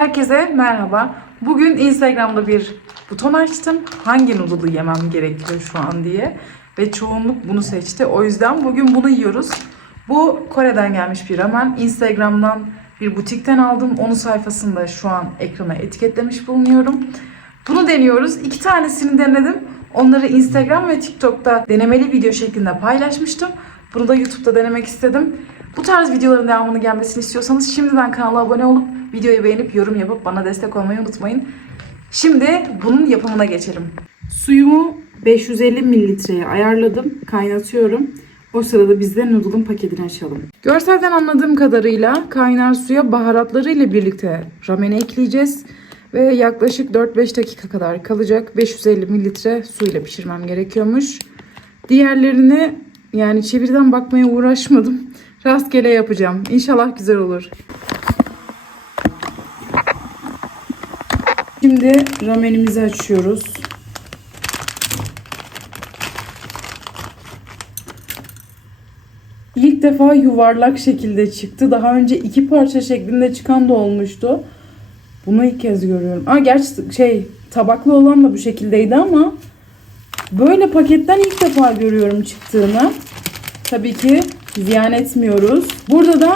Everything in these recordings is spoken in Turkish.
Herkese merhaba. Bugün Instagram'da bir buton açtım. Hangi noodle'ı yemem gerekiyor şu an diye. Ve çoğunluk bunu seçti. O yüzden bugün bunu yiyoruz. Bu Kore'den gelmiş bir ramen. Instagram'dan bir butikten aldım. Onun sayfasında şu an ekrana etiketlemiş bulunuyorum. Bunu deniyoruz. İki tanesini denedim. Onları Instagram ve TikTok'ta denemeli video şeklinde paylaşmıştım. Bunu da YouTube'da denemek istedim. Bu tarz videoların devamını gelmesini istiyorsanız şimdiden kanala abone olup videoyu beğenip yorum yapıp bana destek olmayı unutmayın. Şimdi bunun yapımına geçelim. Suyumu 550 mililitreye ayarladım. Kaynatıyorum. O sırada biz de noodle'ın paketini açalım. Görselden anladığım kadarıyla kaynar suya baharatları ile birlikte rameni ekleyeceğiz. Ve yaklaşık 4-5 dakika kadar kalacak. 550 mililitre suyla pişirmem gerekiyormuş. Diğerlerini yani çeviriden bakmaya uğraşmadım. Rastgele yapacağım. İnşallah güzel olur. Şimdi ramenimizi açıyoruz. İlk defa yuvarlak şekilde çıktı. Daha önce iki parça şeklinde çıkan da olmuştu. Bunu ilk kez görüyorum. Aa gerçi şey tabaklı olan da bu şekildeydi ama böyle paketten ilk defa görüyorum çıktığını. Tabii ki ziyan etmiyoruz. Burada da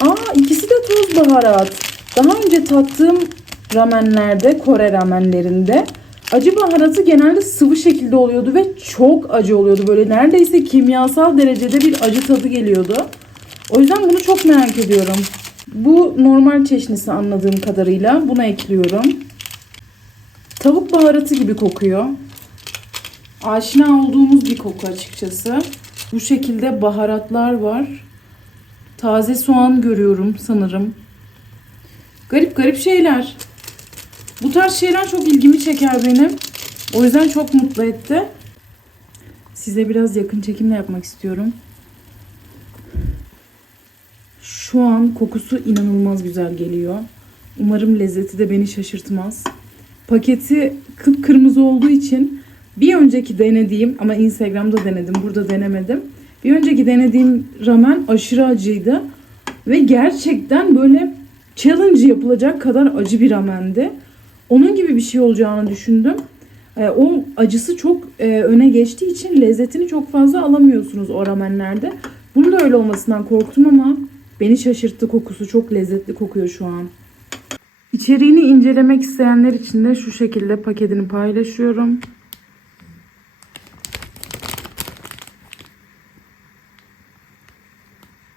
aa ikisi de toz baharat. Daha önce tattığım ramenlerde, Kore ramenlerinde acı baharatı genelde sıvı şekilde oluyordu ve çok acı oluyordu. Böyle neredeyse kimyasal derecede bir acı tadı geliyordu. O yüzden bunu çok merak ediyorum. Bu normal çeşnisi anladığım kadarıyla. Buna ekliyorum. Tavuk baharatı gibi kokuyor. Aşina olduğumuz bir koku açıkçası. Bu şekilde baharatlar var. Taze soğan görüyorum sanırım. Garip garip şeyler. Bu tarz şeyler çok ilgimi çeker benim. O yüzden çok mutlu etti. Size biraz yakın çekimle yapmak istiyorum. Şu an kokusu inanılmaz güzel geliyor. Umarım lezzeti de beni şaşırtmaz. Paketi kıpkırmızı olduğu için bir önceki denediğim ama Instagram'da denedim, burada denemedim. Bir önceki denediğim ramen aşırı acıydı ve gerçekten böyle challenge yapılacak kadar acı bir ramendi. Onun gibi bir şey olacağını düşündüm. Ee, o acısı çok e, öne geçtiği için lezzetini çok fazla alamıyorsunuz o ramenlerde. Bunun da öyle olmasından korktum ama beni şaşırttı kokusu. Çok lezzetli kokuyor şu an. İçeriğini incelemek isteyenler için de şu şekilde paketini paylaşıyorum.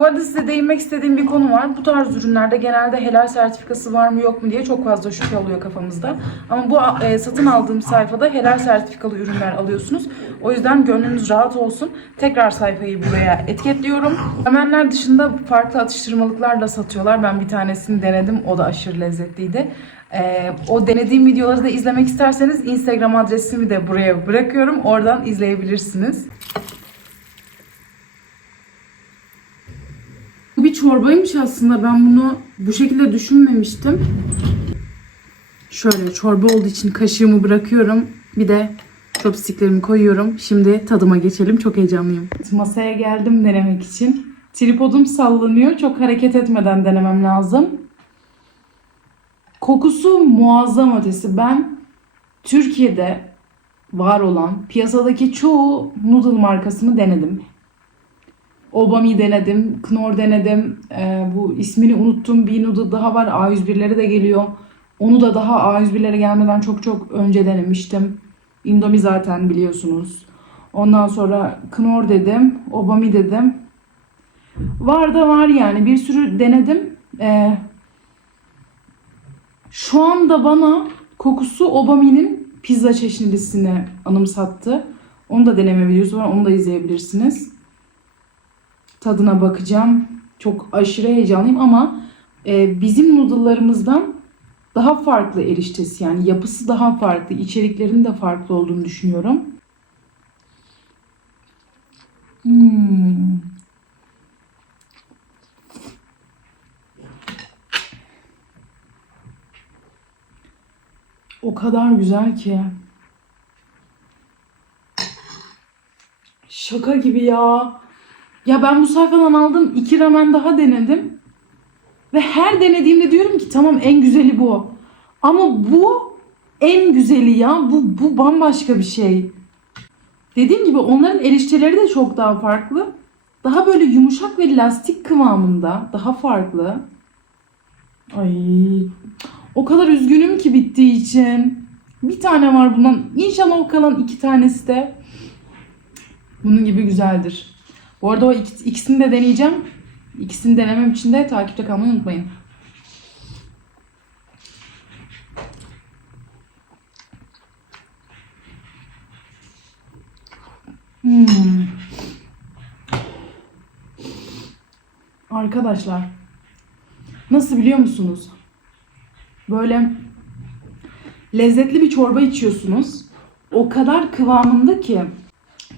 Bu arada size değinmek istediğim bir konu var. Bu tarz ürünlerde genelde helal sertifikası var mı yok mu diye çok fazla şüphe oluyor kafamızda. Ama bu e, satın aldığım sayfada helal sertifikalı ürünler alıyorsunuz. O yüzden gönlünüz rahat olsun. Tekrar sayfayı buraya etiketliyorum. Ramenler dışında farklı atıştırmalıklar da satıyorlar. Ben bir tanesini denedim. O da aşırı lezzetliydi. E, o denediğim videoları da izlemek isterseniz Instagram adresimi de buraya bırakıyorum. Oradan izleyebilirsiniz. Bu bir çorbaymış aslında. Ben bunu bu şekilde düşünmemiştim. Şöyle çorba olduğu için kaşığımı bırakıyorum. Bir de chopsticklerimi koyuyorum. Şimdi tadıma geçelim. Çok heyecanlıyım. Masaya geldim denemek için. Tripodum sallanıyor. Çok hareket etmeden denemem lazım. Kokusu muazzam ötesi. Ben Türkiye'de var olan piyasadaki çoğu noodle markasını denedim. Obami denedim, Knorr denedim. Ee, bu ismini unuttum. Bir noodle daha var. A101'leri de geliyor. Onu da daha A101'lere gelmeden çok çok önce denemiştim. Indomie zaten biliyorsunuz. Ondan sonra Knorr dedim. Obami dedim. Var da var yani. Bir sürü denedim. Ee, şu anda bana kokusu Obami'nin pizza çeşnilisini anımsattı. Onu da deneme videosu var. Onu da izleyebilirsiniz tadına bakacağım. Çok aşırı heyecanlıyım ama e, bizim noodle'larımızdan daha farklı eriştesi yani yapısı daha farklı, içeriklerinin de farklı olduğunu düşünüyorum. Hmm. O kadar güzel ki. Şaka gibi ya. Ya ben bu sayfadan aldım. iki ramen daha denedim. Ve her denediğimde diyorum ki tamam en güzeli bu. Ama bu en güzeli ya. Bu, bu bambaşka bir şey. Dediğim gibi onların erişteleri de çok daha farklı. Daha böyle yumuşak ve lastik kıvamında. Daha farklı. Ay o kadar üzgünüm ki bittiği için. Bir tane var bundan. İnşallah o kalan iki tanesi de bunun gibi güzeldir. Bu arada o ik- ikisini de deneyeceğim. İkisini denemem için de takipte kalmayı unutmayın. Hmm. Arkadaşlar nasıl biliyor musunuz? Böyle lezzetli bir çorba içiyorsunuz. O kadar kıvamında ki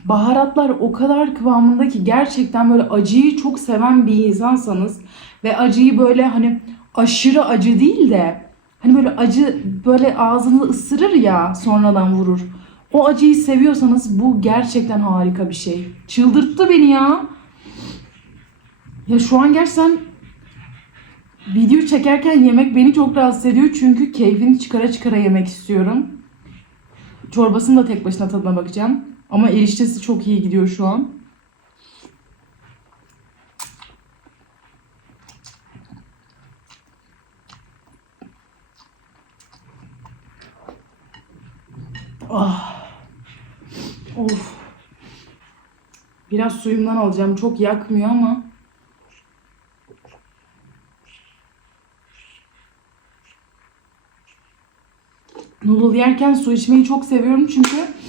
baharatlar o kadar kıvamında ki gerçekten böyle acıyı çok seven bir insansanız ve acıyı böyle hani aşırı acı değil de hani böyle acı böyle ağzını ısırır ya sonradan vurur. O acıyı seviyorsanız bu gerçekten harika bir şey. Çıldırttı beni ya. Ya şu an gerçekten video çekerken yemek beni çok rahatsız ediyor çünkü keyfini çıkara çıkara yemek istiyorum. Çorbasını da tek başına tadına bakacağım. Ama eriştesi çok iyi gidiyor şu an. Ah. Of. Biraz suyumdan alacağım. Çok yakmıyor ama. Noodle yerken su içmeyi çok seviyorum çünkü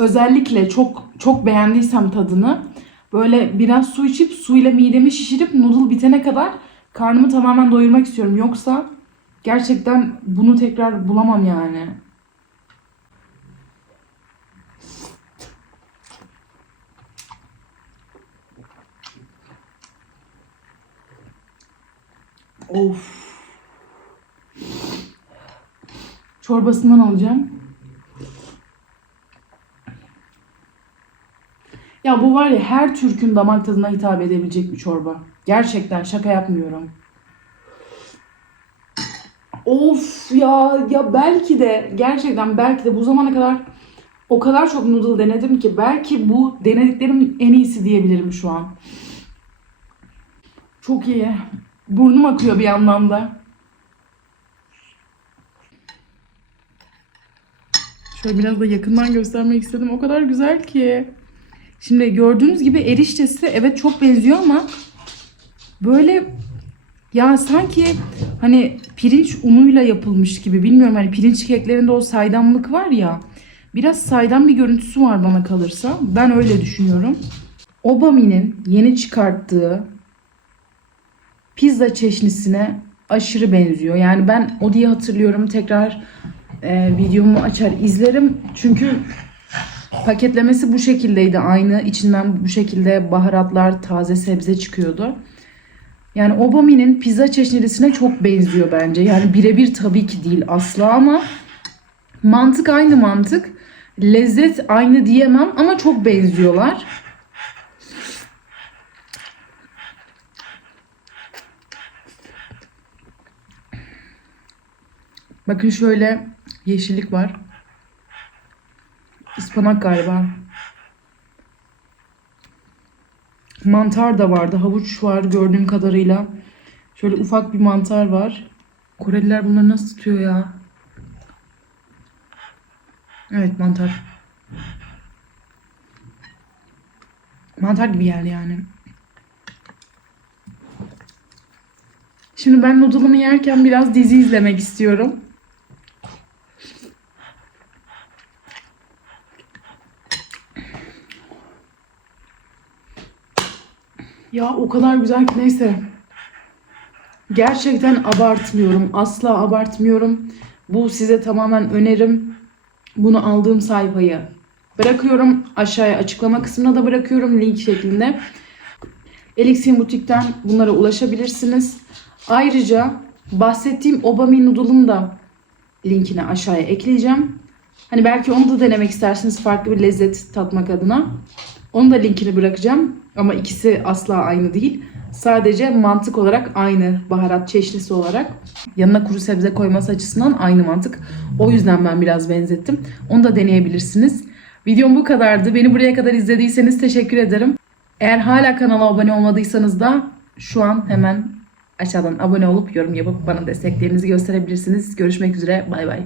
özellikle çok çok beğendiysem tadını böyle biraz su içip suyla midemi şişirip noodle bitene kadar karnımı tamamen doyurmak istiyorum. Yoksa gerçekten bunu tekrar bulamam yani. Of. Çorbasından alacağım. Ya bu var ya her Türk'ün damak tadına hitap edebilecek bir çorba. Gerçekten şaka yapmıyorum. Of ya ya belki de gerçekten belki de bu zamana kadar o kadar çok noodle denedim ki belki bu denediklerimin en iyisi diyebilirim şu an. Çok iyi. Burnum akıyor bir yandan da. Şöyle biraz da yakından göstermek istedim. O kadar güzel ki. Şimdi gördüğünüz gibi eriştesi evet çok benziyor ama böyle ya sanki hani pirinç unuyla yapılmış gibi bilmiyorum hani pirinç keklerinde o saydamlık var ya biraz saydam bir görüntüsü var bana kalırsa ben öyle düşünüyorum. Obami'nin yeni çıkarttığı pizza çeşnisine aşırı benziyor. Yani ben o diye hatırlıyorum tekrar e, videomu açar izlerim çünkü paketlemesi bu şekildeydi aynı içinden bu şekilde baharatlar taze sebze çıkıyordu. Yani Obami'nin pizza çeşnisine çok benziyor bence. Yani birebir tabii ki değil asla ama mantık aynı mantık. Lezzet aynı diyemem ama çok benziyorlar. Bakın şöyle yeşillik var. Ispanak galiba. Mantar da vardı. Havuç var gördüğüm kadarıyla. Şöyle ufak bir mantar var. Koreliler bunları nasıl tutuyor ya? Evet mantar. Mantar gibi geldi yani. Şimdi ben noodle'ımı yerken biraz dizi izlemek istiyorum. Ya o kadar güzel ki neyse. Gerçekten abartmıyorum. Asla abartmıyorum. Bu size tamamen önerim. Bunu aldığım sayfayı bırakıyorum. Aşağıya açıklama kısmına da bırakıyorum link şeklinde. Elixir Butik'ten bunlara ulaşabilirsiniz. Ayrıca bahsettiğim Obami Noodle'ın da linkini aşağıya ekleyeceğim. Hani belki onu da denemek isterseniz farklı bir lezzet tatmak adına. Onun da linkini bırakacağım. Ama ikisi asla aynı değil. Sadece mantık olarak aynı baharat çeşnisi olarak. Yanına kuru sebze koyması açısından aynı mantık. O yüzden ben biraz benzettim. Onu da deneyebilirsiniz. Videom bu kadardı. Beni buraya kadar izlediyseniz teşekkür ederim. Eğer hala kanala abone olmadıysanız da şu an hemen aşağıdan abone olup yorum yapıp bana desteklerinizi gösterebilirsiniz. Görüşmek üzere. Bay bay.